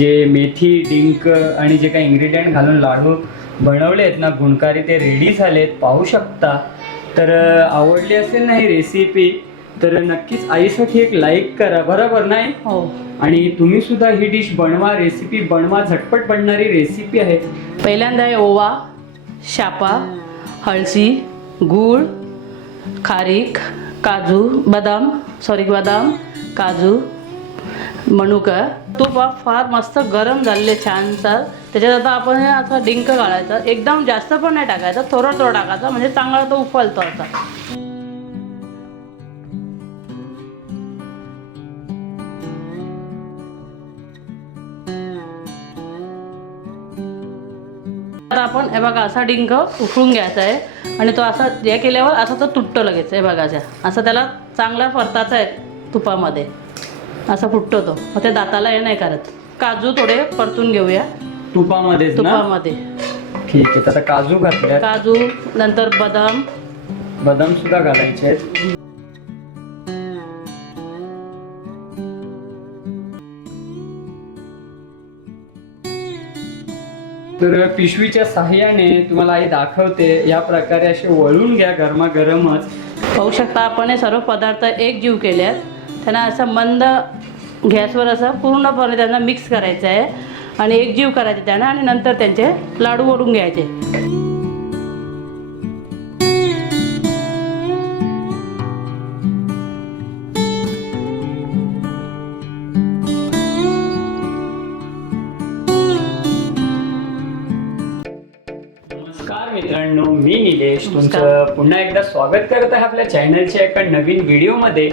जे मेथी डिंक आणि जे काही इन्ग्रेडियंट घालून लाडू बनवले आहेत ना गुणकारी ते रेडी झालेत पाहू शकता. तर आवडली असेल ना ही रेसिपी तर नक्कीच आईसाठी एक लाईक करा बरोबर नाही? हो. आणि तुम्ही सुद्धा ही डिश बनवा रेसिपी बनवा झटपट बनणारी रेसिपी आहे. पहिल्यांदा आहे ओवा शापा हळशी गूळ खारीक काजू बदाम सॉरी बदाम काजू मनुका तूप फार मस्त गरम झालेले छानसा. त्याच्यात आता आपण असं डिंक घालायचा. एकदम जास्त पण नाही टाकायचा थोडं थोडं टाकायचा म्हणजे चांगला तो उफलतो आता. आपण हे बघा असा डिंक उकळून घ्यायचा आहे. आणि तो असा हे केल्यावर असा तो तुटतो लगेच हे बघा असा त्याला चांगला परताचा आहे तुपामध्ये. असा फुटतो तो. मग ते दाताला हे नाही करत. काजू थोडे परतून घेऊया. तुपामध्येच ना? तुपामध्ये. ठीक आहे आता काजू घातल्यात. काजू नंतर बदाम. बदाम सुद्धा घालायचे आहेत. तर पिशवीच्या साह्याने तुम्हाला आई दाखवते या प्रकारे असे वळून घ्या गरमागरमच. पाहू शकता आपण हे सर्व पदार्थ एक जीव केल्यात. त्यांना असं मंद गॅसवर असं पूर्णपणे त्यांना मिक्स करायचं आहे आणि एकजीव करायचं करायचे त्यांना आणि नंतर त्यांचे लाडू ओढून घ्यायचे. पुन्हा एकदा स्वागत करत आहे आपल्या चॅनलच्या एका नवीन व्हिडिओमध्ये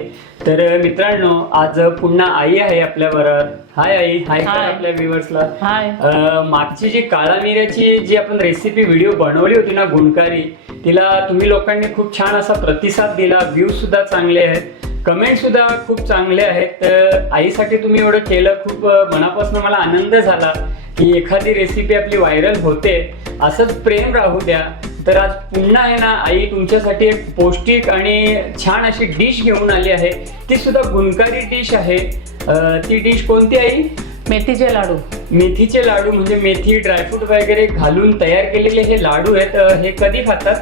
तर मित्रांनो आज पुन्हा आई आहे आपल्या बरोबर हाय आई हाय. आपल्या व्ह्युअर्सला मागची जी काळा मिऱ्याची जी आपण रेसिपी व्हिडिओ बनवली होती ना गुणकारी तिला तुम्ही लोकांनी खूप छान असा प्रतिसाद दिला. व्ह्यू सुद्धा चांगले आहेत. कमेंट सुद्धा खूप चांगले आहेत. तर आईसाठी तुम्ही एवढं केलं खूप मनापासून मला आनंद झाला. की एखादी रेसिपी आपली व्हायरल होते असंच प्रेम राहू द्या. तर आज पुन्हा आहे ना आई तुमच्यासाठी एक पौष्टिक आणि छान अशी डिश घेऊन आली आहे. ती सुद्धा गुणकारी डिश आहे. अ, ती डिश कोणती आई? मेथीचे लाडू. मेथीचे लाडू म्हणजे मेथी ड्रायफ्रूट वगैरे घालून तयार केलेले हे लाडू आहेत. अ, हे कधी खातात?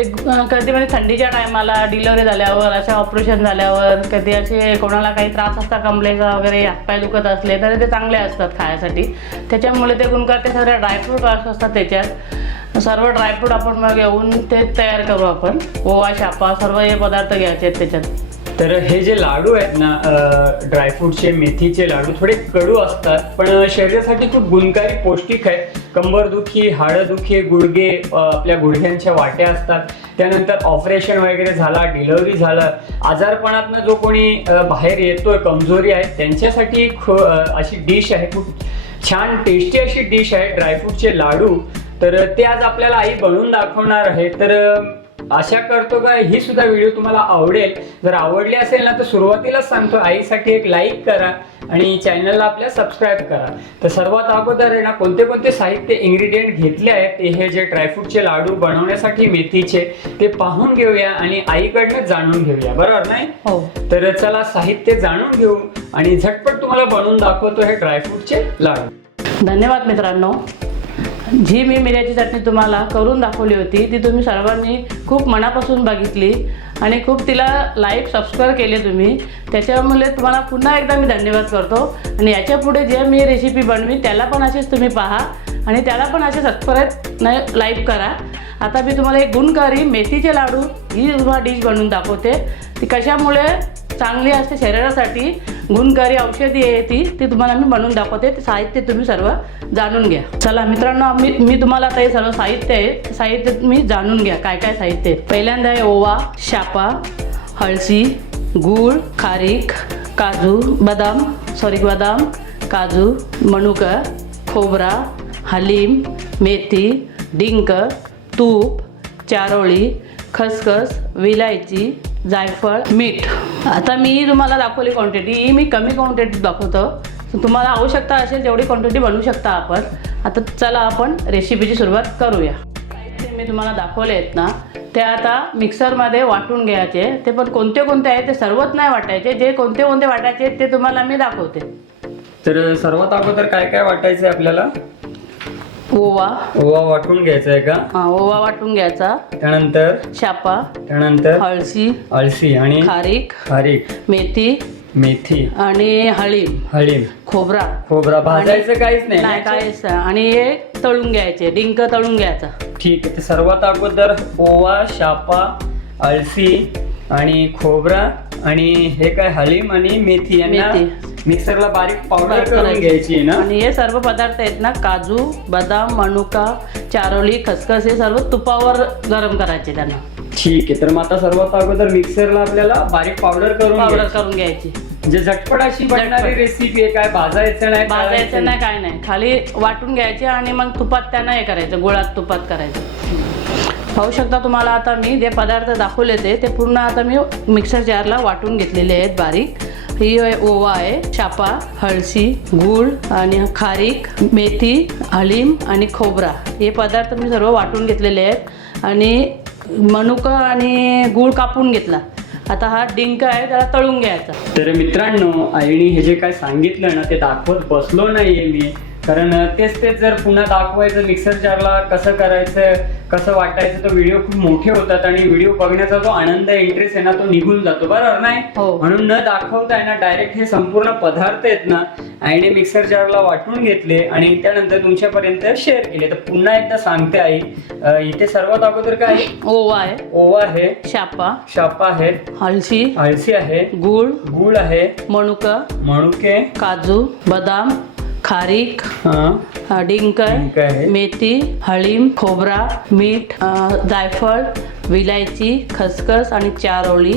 ते कधी म्हणजे थंडीच्या टायमाला डिलिव्हरी झाल्यावर अशा ऑपरेशन झाल्यावर कधी असे कोणाला काही त्रास असता कमलेचा वगैरे हातपाय दुखत असले तर ते चांगले असतात खायसाठी. त्याच्यामुळे ते गुणकार ते सगळे ड्रायफ्रूट असतात त्याच्यात. सर्व ड्रायफ्रूट आपण मग घेऊन ते तयार करू आपण. ओवा शापा सर्व हे पदार्थ घ्यायचे आहेत त्याच्यात. तर हे जे लाडू आहेत ना ड्रायफ्रूटचे मेथीचे लाडू थोडे कडू असतात पण शरीरासाठी खूप गुणकारी पौष्टिक आहे कंबरदुखी हाडदुखी गुडघे आपल्या गुडघ्यांच्या वाट्या असतात. त्यानंतर ऑपरेशन वगैरे झाला डिलिव्हरी झालं. आजारपणातनं जो कोणी बाहेर येतोय कमजोरी आहे त्यांच्यासाठी खू अशी डिश आहे. खूप छान टेस्टी अशी डिश आहे ड्रायफ्रूटचे लाडू. तर ते आज आपल्याला आई बनवून दाखवणार आहे. तर आशा करतो का ही सुद्धा व्हिडिओ तुम्हाला आवडेल. जर आवडली असेल ना तर सुरुवातीलाच सांगतो आईसाठी एक लाईक करा आणि चॅनलला आपल्या सबस्क्राईब करा. तर सर्वात अगोदर आहे ना कोणते कोणते साहित्य इन्ग्रेडियंट घेतले आहेत ते हे जे ड्रायफ्रूटचे लाडू बनवण्यासाठी मेथीचे ते पाहून घेऊया आणि आईकडनं जाणून घेऊया. बरोबर नाही? हो. तर चला साहित्य जाणून घेऊ आणि झटपट तुम्हाला बनवून दाखवतो हे ड्रायफ्रूटचे लाडू. धन्यवाद मित्रांनो. जी मी मिऱ्याची चटणी तुम्हाला करून दाखवली होती ती तुम्ही सर्वांनी खूप मनापासून बघितली आणि खूप तिला लाईक सबस्क्राईब केले तुम्ही. त्याच्यामुळे तुम्हाला पुन्हा एकदा मी धन्यवाद करतो. आणि याच्यापुढे जे मी रेसिपी बनवी त्याला पण असेच तुम्ही पहा. आणि त्याला पण असे सबस्क्राईब नाही लाईक करा. आता मी तुम्हाला एक गुणकारी मेथीचे लाडू ही तुम्हाला डिश बनवून दाखवते. ती कशामुळे चांगली असते शरीरासाठी गुणकारी औषधी आहे ती ती तुम्हाला मी बनवून दाखवते. ते साहित्य तुम्ही सर्व जाणून घ्या. चला मित्रांनो मी मी तुम्हाला आता हे सर्व साहित्य आहे साहित्य तुम्ही जाणून घ्या काय काय साहित्य आहे. पहिल्यांदा आहे ओवा शापा हळशी गूळ खारीक काजू बदाम सॉरी बदाम काजू मनुका खोबरा हलीम मेथी डिंक तूप चारोळी खसखस विलायची जायफळ मीठ. आता मी तुम्हाला दाखवली क्वांटिटी ही मी कमी क्वांटिटीत दाखवतो. तुम्हाला आवश्यकता असेल तेवढी क्वांटिटी बनवू शकता आपण. आता चला आपण रेसिपीची सुरुवात करूया. साहित्य मी तुम्हाला दाखवले आहेत ना ते आता मिक्सरमध्ये वाटून घ्यायचे. ते पण कोणते कोणते आहेत ते सर्वच नाही वाटायचे. जे कोणते कोणते वाटायचे ते तुम्हाला मी दाखवते. तर सर्वात अगोदर काय काय वाटायचं आहे आपल्याला? ओवा. ओवा वाटून घ्यायचा आहे का? हा, ओवा वाटून घ्यायचा. त्यानंतर? शापा. त्यानंतर? हळशी अळशी आणि? खारीक. खारीक. मेथी. मेथी. आणि हळीम. हळीम. खोबरा. खोबरा. भाजायचं काहीच नाही नाही ना? काय आणि हे तळून घ्यायचे. डिंक तळून घ्यायचा. ठीक आहे तर सर्वात अगोदर ओवा शापा अळसी आणि खोबरा. आणि हे काय हलीम आणि मेथी यांना मेथी. मिक्सरला बारीक पावडर बारीक करून करायची. घ्यायची आहे ना आणि हे सर्व पदार्थ आहेत ना काजू बदाम मनुका चारोली खसखस हे सर्व तुपावर गरम करायचे त्यांना ठीक आहे तर मग आता सर्वात अगोदर मिक्सरला आपल्याला बारीक पावडर करून पावडर घ्यायची. करून घ्यायची म्हणजे झटपट अशी बनणारी झटपट. रेसिपी आहे काय भाजायचं नाही भाजायचं नाही काय नाही खाली वाटून घ्यायचे आणि मग तुपात त्यांना हे करायचं गुळात तुपात करायचं पाहू शकता तुम्हाला. आता मी जे पदार्थ दाखवले ते ते पूर्ण आता मी मिक्सर जारला वाटून घेतलेले आहेत बारीक. ही आहे ओवा आहे चापा हळशी गूळ आणि खारीक मेथी हलीम आणि खोबरा. हे पदार्थ मी सर्व वाटून घेतलेले आहेत आणि मनुका आणि गूळ कापून घेतला. आता हा डिंक आहे त्याला तळून घ्यायचा. तर मित्रांनो आईने हे जे काय सांगितलं ना ते दाखवत बसलो नाहीये मी. कारण तेच तेच जर पुन्हा दाखवायचं मिक्सर जारला कसं करायचं कसं वाटायचं तो व्हिडिओ खूप मोठे होतात आणि व्हिडिओ बघण्याचा जो आनंद इंटरेस्ट आहे ना तो निघून जातो. बरोबर नाही? हो. म्हणून न दाखवता आहे ना डायरेक्ट हे संपूर्ण पदार्थ आहेत ना आईने मिक्सर जारला वाटून घेतले आणि त्यानंतर तुमच्यापर्यंत शेअर केले. तर पुन्हा एकदा सांगते आई इथे सर्वात अगोदर काय आहे? ओवा आहे. ओवा आहे. शापा. शापा आहे. हळशी अळसी आहे. गूळ. गूळ आहे. मनुका मणुके. काजू. बदाम. खारीक हा. अ, डिंक डिंक आहे. आहे मेथी हळीम खोबरा मीठ अ, जायफळ विलायची खसखस आणि चारोळी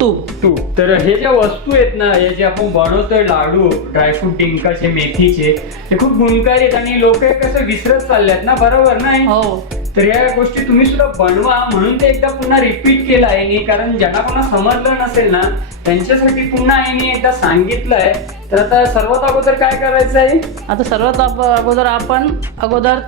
तूप. तू तर हे ज्या वस्तू आहेत ना हे जे आपण बनवतोय लाडू ड्रायफ्रूट डिंकाचे मेथीचे ते खूप गुणकारी आहेत आणि लोक कसं विसरत चालल्यात ना बरोबर नाही? हो. तर या गोष्टी तुम्ही सुद्धा बनवा म्हणून ते एकदा पुन्हा रिपीट केलं आहे कारण ज्यांना कोणा समजलं नसेल ना त्यांच्यासाठी पुन्हा आईने एकदा सांगितलंय. तर आता सर्वात अगोदर काय करायचं आहे? आता सर्वात अगोदर आपण अगोदर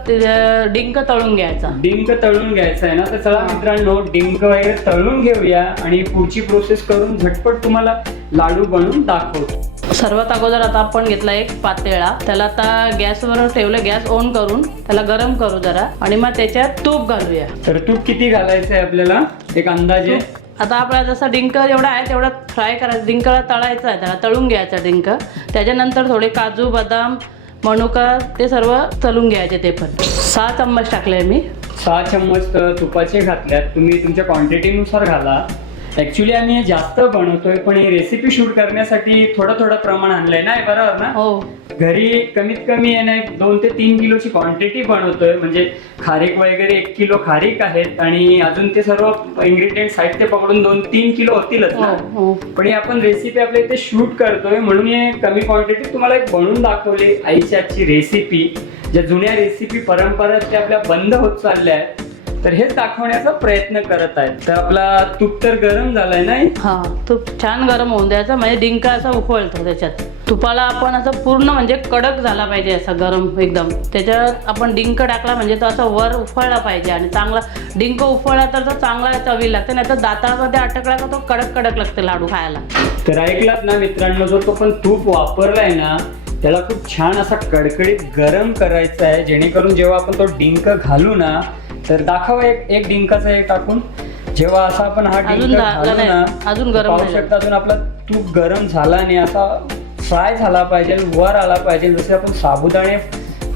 डिंक तळून घ्यायचा. डिंक तळून घ्यायचं आहे ना. तर चला मित्रांनो डिंक वगैरे तळून घेऊया आणि पुढची प्रोसेस करून झटपट तुम्हाला लाडू बनवून दाखवतो. सर्वात अगोदर आता आपण घेतला एक पातेळा. त्याला आता गॅसवर ठेवलं गॅस ऑन करून त्याला गरम करू जरा. आणि मग त्याच्यात तूप घालूया. तर तूप किती घालायचं आहे आपल्याला? एक अंदाजे. आता आपल्याला जसा डिंक जेवढा आहे तेवढा फ्राय करायचा. डिंकला तळायचा आहे त्याला तळून घ्यायचा डिंक. त्याच्यानंतर थोडे काजू बदाम मनुका ते सर्व तळून घ्यायचे ते पण. सहा चम्मच टाकले मी. सहा चम्मच तुपाचे घातल्यात. तुम्ही तुमच्या क्वांटिटीनुसार घाला. ऍक्च्युली आम्ही हे जास्त बनवतोय पण ही रेसिपी शूट करण्यासाठी थोडं थोडं प्रमाण आणलंय ना हे बरोबर ना? हो. घरी कमीत कमी आहे ना एक दोन ते तीन किलोची क्वांटिटी बनवतोय म्हणजे खारीक वगैरे एक किलो खारीक आहेत आणि अजून ते सर्व इन्ग्रेडियंट साहित्य पकडून दोन तीन किलो होतीलच ना? हो पण ही आपण रेसिपी आपल्या इथे शूट करतोय म्हणून हे कमी क्वांटिटी तुम्हाला एक बनवून दाखवली आईची आजची रेसिपी ज्या जुन्या रेसिपी परंपरा त्या आपल्या बंद होत चालल्या आहेत. तर हेच दाखवण्याचा प्रयत्न करत आहेत. तर आपला तूप तर गरम झालाय ना हा तूप छान गरम होऊन द्यायचा. म्हणजे डिंक असा उकळतो त्याच्यात. तुपाला आपण असं पूर्ण म्हणजे कडक झाला पाहिजे असा गरम एकदम. त्याच्यात आपण डिंक टाकला म्हणजे तो असा वर उफळला पाहिजे आणि चांगला डिंक उफळला तर तो चांगला चवी लागते नाही तर दातामध्ये अटकला का तो कडक कडक लागते लाडू खायला. तर ऐकलात ना मित्रांनो जो तो पण तूप वापरलाय ना त्याला खूप छान असा कडकडीत गरम करायचा आहे. जेणेकरून जेव्हा आपण तो डिंक घालू ना तर दाखवा एक एक डिंकाचा एक टाकून. जेव्हा असा आपण हा अजून डिंक झालं नाही. अजून गरम पाहू नाही शकता अजून आपला तूप गरम झाला आणि असा फ्राय झाला पाहिजे वर आला पाहिजे. जसे आपण साबुदाणे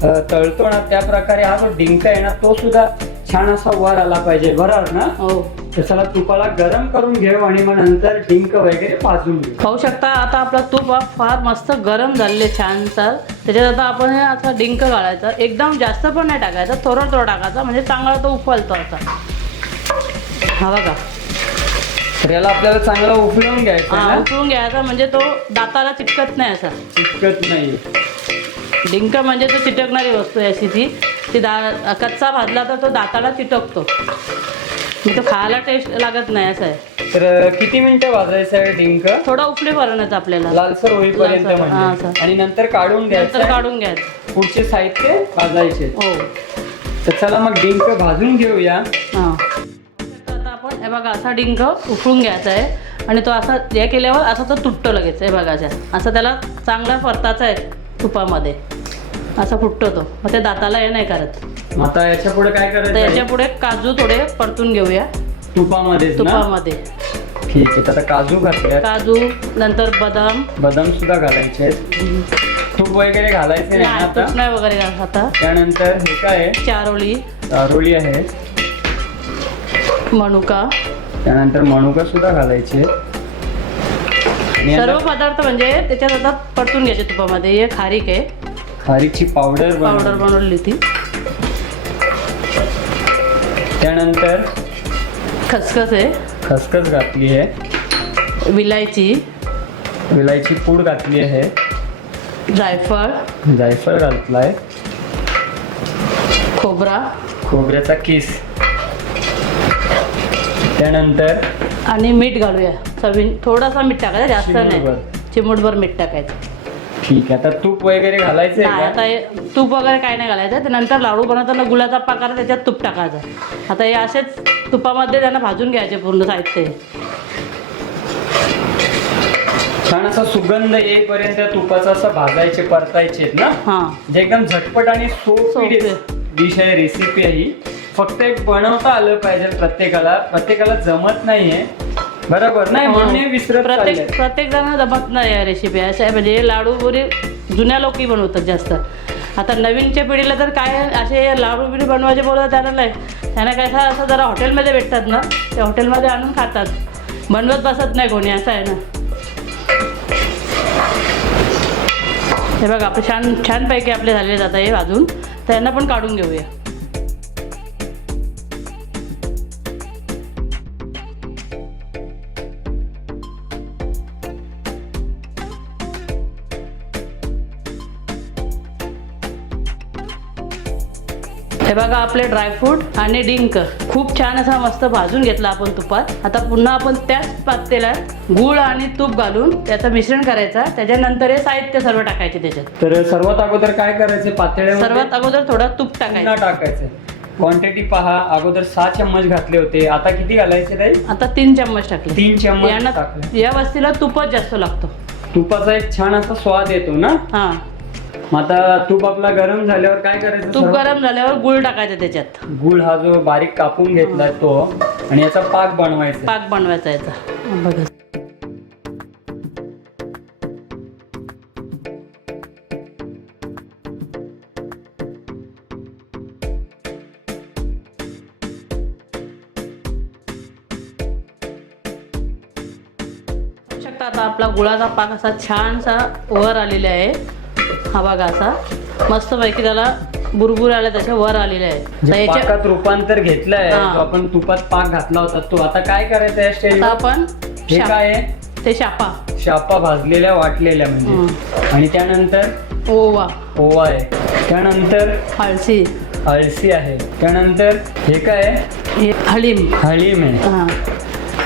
अ, तळतो ना त्या प्रकारे हा जो डिंक आहे ना तो सुद्धा छान असा वर आला पाहिजे. बरोबर ना? हो. तर चला तुपाला गरम करून घेऊ आणि मग नंतर डिंक वगैरे भाजून घेऊ. खाऊ शकता. आता आपला तूप फार मस्त गरम झालेले छान सर त्याच्यात आता आपण असा डिंक घालायचा. एकदम जास्त पण नाही टाकायचा. थोडं थोडं टाकायचा. म्हणजे चांगला तो उफलतो असा. हा बघा. तर याला आपल्याला चांगला उफलवून घ्यायचं हा आहे ना? उकळून घ्यायचा. म्हणजे तो दाताला चिटकत नाही असा. चिटकत नाही. डिंक म्हणजे तो चिटकणारी वस्तू आहे अशी ती. ती दा कच्चा भाजला तर तो दाताला चिटकतो. तो खायला टेस्ट लागत नाही असं आहे. तर किती मिनिटं भाजायचं आहे डिंक थोडा उफलेपर्यंत आपल्याला. लालसर होईपर्यंत लालसर, हा, म्हणजे असं. आणि नंतर काढून घ्यायचं नंतर. काढून घ्यायचं. पुढचे साहित्य भाजायचे. हो. तर चला मग डिंक भाजून घेऊया. हां. आता आपण हे बघा असा डिंक उकळून घ्यायचा आहे. आणि तो असा हे केल्यावर असा तो तुटतो लगेच हे बघा असा. असं त्याला चांगला परताचा आहे तुपामध्ये. असा फुटतो तो. मग ते दाताला हे नाही करत. आता याच्यापुढे काय तर करायचं याच्या? पुढे काजू थोडे परतून घेऊया. तुपामध्येच ना? तुपामध्ये. ठीक आहे आता काजू घातले काजू नंतर बदाम. बदाम सुद्धा घालायचे आहेत. तूप वगैरे घालायचे नाही ना नाही, आता? तूप नाही वगैरे आता. त्यानंतर हे काय आहे? चारोळी चारोळी आहे. मनुका. त्यानंतर मनुका सुद्धा घालायचे आणि सर्व पदार्थ म्हणजे त्याच्यात आता परतून घ्यायचे तुपामध्ये. हे खारीक आहे. खारीकची पावडर पावडर बनवली. बनवली ती. त्यानंतर खसखस आहे. खसखस घातली आहे. विलायची. विलायची पूड घातली आहे. जायफळ. जायफळ घातलाय. खोबरा. खोबऱ्याचा किस. त्यानंतर आणि मीठ घालूया. चवीन थोडासा मीठ टाकायचं जास्त नाही. चिमूटभर मीठ टाकायचं. ठीक आहे आता तूप वगैरे घालायचं नाही आता हे तूप वगैरे काय नाही घालायचं. ते नंतर लाडू बनवताना गुलाचा पाकार त्याच्यात तूप टाकायचं. आता हे असेच तुपामध्ये त्यांना भाजून घ्यायचे पूर्ण साहित्य? छान असा सुगंध येईपर्यंत तुपाचा असं भाजायचे परतायचे ना? हां. जे एकदम झटपट आणि सोपी सोपी. डिश आहे रेसिपी आहे ही. फक्त एक बनवता आलं पाहिजे प्रत्येकाला. प्रत्येकाला जमत नाहीये. बरोबर. नाही म्हणून हे विसरत हो. प्रत्येक. प्रत्येक जण जमत नाही या रेसिपी अशा आहे म्हणजे हे लाडू पुरी जुन्या लोकही बनवतात जास्त. आता नवीनच्या पिढीला तर काय असे लाडू बिडू बनवायचे बोलतात त्यांना नाही. त्यांना काय असं असं जरा हॉटेलमध्ये भेटतात ना ते हॉटेलमध्ये आणून खातात. बनवत बसत नाही कोणी असं आहे ना. हे बघा आपले छान छानपैकी आपले झालेले जात आहे अजून. त्यांना पण काढून घेऊया. बघा आपले ड्रायफ्रूट आणि डिंक खूप छान असा मस्त भाजून घेतला आपण तुपात. आता पुन्हा आपण त्याच पातेल्यात गूळ आणि तूप घालून त्याचं मिश्रण करायचं. त्याच्यानंतर हे साहित्य सर्व टाकायचे त्याच्यात. तर सर्वात अगोदर काय करायचे पातळ्यामध्ये सर्वात अगोदर थोडं तूप टाकायचं. टाकायचे. क्वांटिटी पहा अगोदर सहा चम्मच घातले होते. आता किती घालायचे ताई? आता तीन चम्मच टाकले. तीन चम्मच टाकले. या वस्तीला तुपच जास्त लागतो. तुपाचा एक छान असा स्वाद येतो ना? हा. मग आता तूप आपला गरम झाल्यावर काय करायचं तूप सर्व? गरम झाल्यावर गुळ टाकायचं त्याच्यात. गुळ हा जो बारीक कापून घेतलाय तो आणि याचा पाक बनवायचा. पाक बनवायचा याचा. बघा शकता आता आपला गुळाचा पाक असा छानसा वर आलेला आहे. हा बघा असा. मस्तपैकी त्याला बुरबुर आले त्याच्या वर आलेले आहे तर जे याच्या पाकात रूपांतर घेतलंय. हा. आपण तुपात पाक घातला होता. तो आता काय करायचं या स्टेज आता आपण हे काय ते शापा. शापा भाजलेल्या वाटलेल्या म्हणजे. आणि त्यानंतर ओवा. ओवा आहे. त्यानंतर हळसी. अळसी आहे. त्यानंतर हे काय आहे? हे हळीम. हळीम आहे. हा.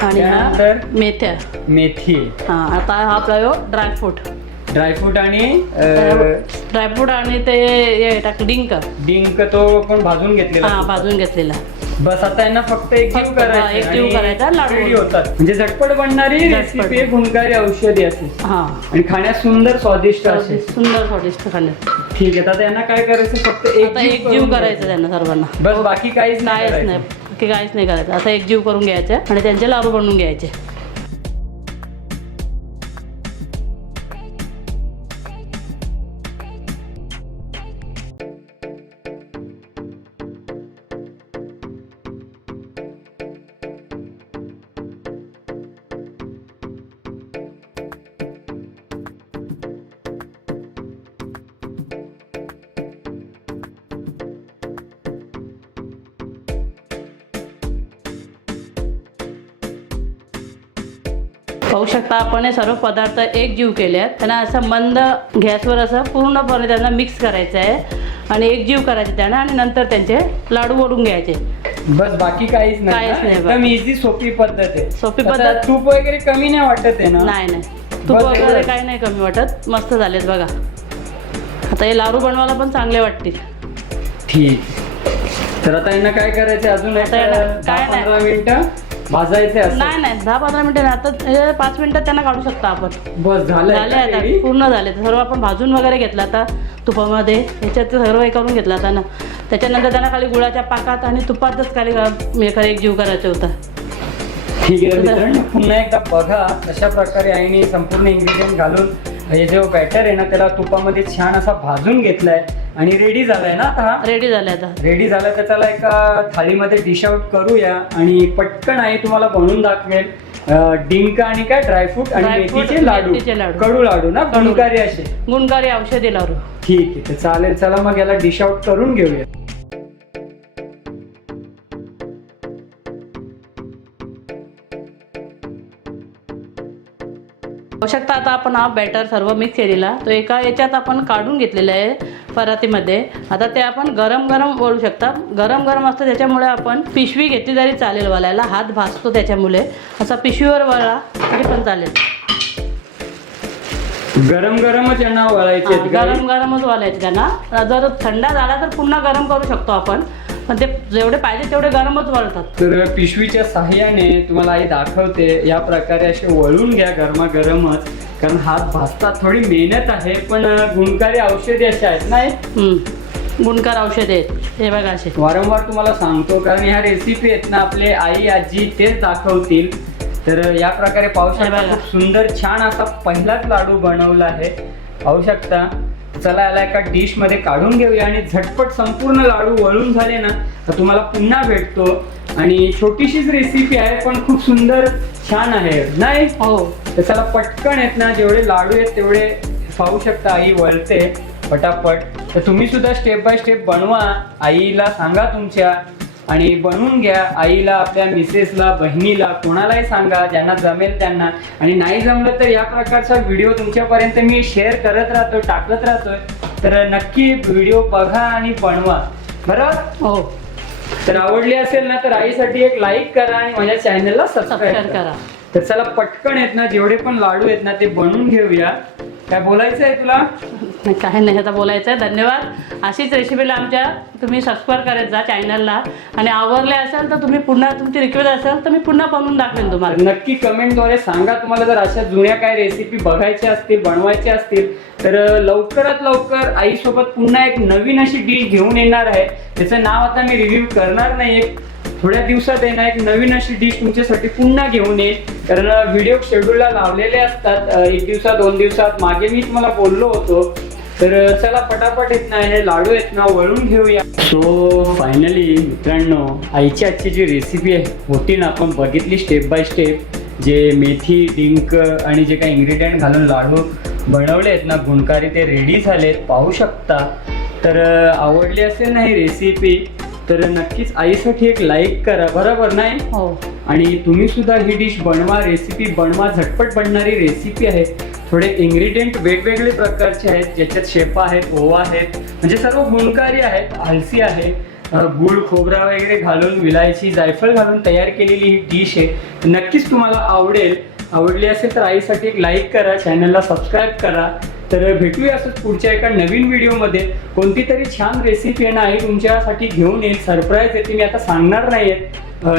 आणि त्यानंतर? मेथ्या. मेथी हा आता हा आपला ड्रायफ्रूट ड्रायफ्रूट आणि अं, ड्रायफ्रूट आणि ते हे टाक डिंक. डिंक तो पण भाजून घेतलेला हा. भाजून घेतलेला. बस आता यांना फक्त एक जीव फक्त, हा, करायचा एकजीव करायचा, लाडू रेडी होतात. म्हणजे झटपट बनणारी झटपट. रेसिपी आहे गुणकारी औषधी असे हा. आणि खाण्यास सुंदर स्वादिष्ट असे सुंदर स्वादिष्ट खाण्यात. ठीक आहे आता यांना काय करायचं फक्त एक आता एक जीव करायचं त्यांना सर्वांना. बस बाकी काहीच नाही काहीच करायचं. नाही काहीच नाही करायचं. आता एक जीव करून घ्यायचे आणि त्यांचे लाडू बनवून घ्यायचे. पाहू शकता आपण हे सर्व पदार्थ एक जीव केले आहेत. त्यांना असं मंद गॅसवर असं पूर्णपणे त्यांना मिक्स करायचं आहे. आणि एक जीव करायचे त्यांना आणि नंतर त्यांचे लाडू ओढून घ्यायचे. बस बाकी काहीच नाही काहीच ना? नाही. इझी सोपी पद्धत आहे. सोपी आता पद्धत. तूप वगैरे कमी नाही वाटत आहे ना? नाही नाही. तूप बस वगैरे एवढंच. काही नाही कमी वाटत. मस्त झालेत बघा. आता हे लाडू बनवायला पण चांगले वाटतील. ठीक. तर आता यांना काय करायचं अजून एक आता यांना दहा काय नाही. पंधरा मिनिटं. भाजायचे असं? नाही नाही दहा पंधरा मिनिटं नाही आता हे पाच मिनिटात त्यांना काढू शकता आपण. बस झालं झाले आता पूर्ण झाले. सर्व आपण भाजून वगैरे घेतलं आता तुपामध्ये. ह्याच्यात ते सर्व हे करून घेतलं आता ना. त्याच्यानंतर त्यांना खाली गुळाच्या पाकात आणि तुपातच खाली हे एक जीव करायचा होता. ठीक आहे मित्रांनो पुन्हा एकदा बघा अशा प्रकारे आईने संपूर्ण इन्ग्रेडियंट घालून हे जो बॅटर आहे ना त्याला तुपामध्ये छान असा भाजून घेतलाय. आणि रेडी झालाय ना आता हा? रेडी झाले आता. रेडी झाला तर त्याला एका थाळीमध्ये डिश आउट करूया आणि पटकन आई तुम्हाला बनवून दाखवेल. अं, डिंक आणि काय? ड्रायफ्रूट आणि Dry fruit, मेथीचे लाडू. मेथीचे लाडू. कडू लाडू ना? कडू. गुणकारी असे. गुणकारी औषधी लाडू. ठीक आहे तर चालेल. चला मग याला डिश आउट करून घेऊया. बघू शकता आता आपण हा बॅटर सर्व मिक्स केलेला. तो एका याच्यात आपण काढून घेतलेलं आहे परातीमध्ये. आता ते आपण गरम गरम वळू शकता गरम गरम असतं त्याच्यामुळे आपण पिशवी घेतली तरी चालेल वळायला. हात भाजतो त्याच्यामुळे. असा पिशवीवर वळा तरी पण चालेल. गरम गरमच यांना वळायचे? गरम गरमच वालायचे त्यांना. जर थंड झाला तर पुन्हा गरम करू शकतो आपण. पण ते जेवढे पाहिजे तेवढे गरमच वळतात. तर पिशवीच्या साह्याने तुम्हाला आई दाखवते या प्रकारे असे वळून घ्या गरमागरमच. कारण हात भाजतात थोडी मेहनत आहे पण गुणकारी औषधी असे आहेत नाही. गुणकार औषधे हे बघा असे. वारंवार तुम्हाला सांगतो कारण ह्या रेसिपी आहेत ना आपले आई आजी तेच दाखवतील. तर या प्रकारे पाहू शकता बघा. खूप सुंदर छान असा पहिलाच लाडू बनवला आहे. पाहू शकता. चला याला एका डिशमध्ये काढून घेऊया आणि झटपट संपूर्ण लाडू वळून झाले ना तर तुम्हाला पुन्हा भेटतो. आणि छोटीशीच रेसिपी आहे पण खूप सुंदर छान आहे. नाही? हो. तर चला पटकन आहेत ना जेवढे लाडू आहेत तेवढे पाहू शकता आई वळते पटापट. तर तुम्ही सुद्धा स्टेप बाय स्टेप बनवा. आईला सांगा तुमच्या आणि बनवून घ्या. आईला आपल्या मिसेसला बहिणीला कोणालाही सांगा ज्यांना जमेल त्यांना. आणि नाही जमलं तर या प्रकारचा व्हिडिओ तुमच्यापर्यंत मी शेअर करत राहतो टाकत राहतोय. तर नक्की व्हिडिओ बघा आणि बनवा. बरोबर? हो. तर आवडली असेल ना तर आईसाठी एक लाईक करा आणि माझ्या चॅनलला सबस्क्राईब सबस्क्राईब करा. करा. तर चला पटकन आहेत ना जेवढे पण लाडू आहेत ना ते बनवून घेऊया. काय बोलायचं आहे तुला? नाही, काय नाही आता बोलायचं आहे धन्यवाद. अशीच रेसिपीला आमच्या तुम्ही सबस्क्राईब करत जा चॅनलला आणि आवडले असेल तर तुम्ही पुन्हा तुमची रिक्वेस्ट असेल तर मी पुन्हा बनवून दाखवेन तुम्हाला. नक्की कमेंटद्वारे सांगा तुम्हाला जर अशा जुन्या काय रेसिपी बघायच्या असतील बनवायच्या असतील तर लवकरात लवकर आईसोबत पुन्हा एक नवीन अशी डिश घेऊन येणार आहे. त्याचं नाव आता मी रिव्ह्यू करणार नाही आहे थोड्या दिवसात येणार एक नवीन अशी डिश तुमच्यासाठी पुन्हा घेऊन येईल. कारण व्हिडिओ शेड्यूलला लावलेले असतात. एक दिवसात दोन दिवसात. मागे मी तुम्हाला बोललो होतो. तर चला पटापट येत नाही हे लाडू येत ना वळून घेऊया. सो फायनली मित्रांनो आईची आजची जी रेसिपी आहे होती ना आपण बघितली स्टेप बाय स्टेप जे मेथी डिंक आणि जे काही इन्ग्रेडियंट घालून लाडू बनवले आहेत ना गुणकारी ते रेडी झालेत. पाहू शकता. तर आवडली असेल ना ही रेसिपी तर नक्कीच आईसाठी एक लाईक करा बरोबर नाही? हो. आणि तुम्ही सुद्धा ही डिश बनवा रेसिपी बनवा झटपट बनणारी रेसिपी आहे. थोडे इन्ग्रेडियंट वेगवेगळे प्रकारचे आहेत ज्याच्यात शेपा आहेत ओवा आहेत म्हणजे सर्व गुणकारी आहेत आलसी आहे. गुळ खोबरा वगैरे घालून विलायची जायफळ घालून तयार केलेली ही डिश आहे. नक्कीच तुम्हाला आवडेल. आवडली असेल तर आईसाठी एक लाईक करा चॅनलला सबस्क्राईब करा. तर भेटूया असंच पुढच्या एका नवीन व्हिडिओमध्ये कोणती तरी छान रेसिपी आहे ना आई तुमच्यासाठी घेऊन येईल सरप्राईज आहे ती मी आता सांगणार नाही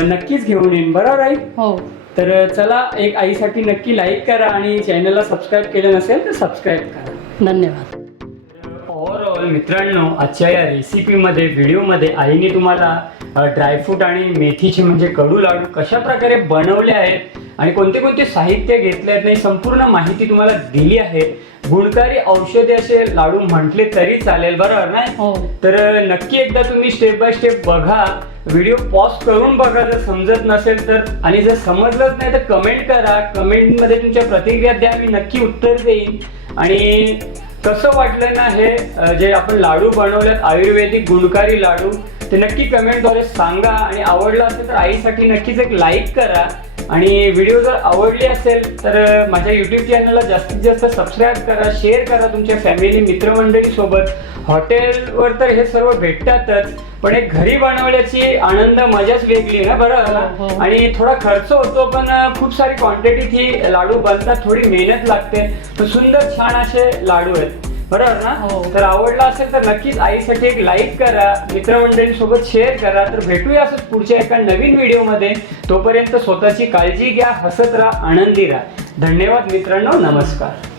नक्कीच घेऊन येईन. बरोबर आई? हो. तर चला एक आईसाठी नक्की लाईक करा आणि चॅनलला सबस्क्राईब केलं नसेल तर सबस्क्राईब करा. धन्यवाद. ओव्हरऑल मित्रांनो आजच्या या रेसिपीमध्ये व्हिडिओमध्ये आईने तुम्हाला ड्रायफ्रूट आणि मेथीचे म्हणजे कडू लाडू कशा प्रकारे बनवले आहेत आणि कोणते कोणते साहित्य घेतले आहेत नाही संपूर्ण माहिती तुम्हाला दिली आहे. गुणकारी औषधे असे लाडू म्हटले तरी चालेल बरोबर नाही हो. तर नक्की एकदा तुम्ही स्टेप बाय स्टेप बघा. व्हिडिओ पॉज करून बघा जर समजत नसेल तर. आणि जर समजलंच नाही तर कमेंट करा. कमेंटमध्ये तुमच्या प्रतिक्रिया द्या मी नक्की उत्तर देईन. आणि कसं वाटलं ना हे जे आपण लाडू बनवलेत आयुर्वेदिक गुणकारी लाडू ते नक्की कमेंटद्वारे सांगा आणि आवडलं असेल तर आईसाठी नक्कीच एक लाईक करा. आणि व्हिडिओ जर आवडली असेल तर माझ्या यूट्यूब चॅनलला जास्तीत जास्त सबस्क्राईब करा शेअर करा तुमच्या फॅमिली मित्रमंडळी सोबत हॉटेलवर तर हे सर्व भेटतातच पण एक घरी बनवल्याची आनंद मजाच वेगळी ना हो, बरं? हो. आणि थोडा खर्च होतो पण खूप सारी क्वांटिटीत ही लाडू बनतात थोडी मेहनत लागते. सुंदर छान असे लाडू आहेत. बरोबर ना? हो. तर आवडला असेल तर नक्कीच आईसाठी एक लाईक करा मित्रमंडळींसोबत शेअर करा. तर भेटूया असंच पुढच्या एका नवीन व्हिडिओमध्ये तोपर्यंत स्वतःची काळजी घ्या हसत राहा आनंदी राहा. धन्यवाद मित्रांनो नमस्कार.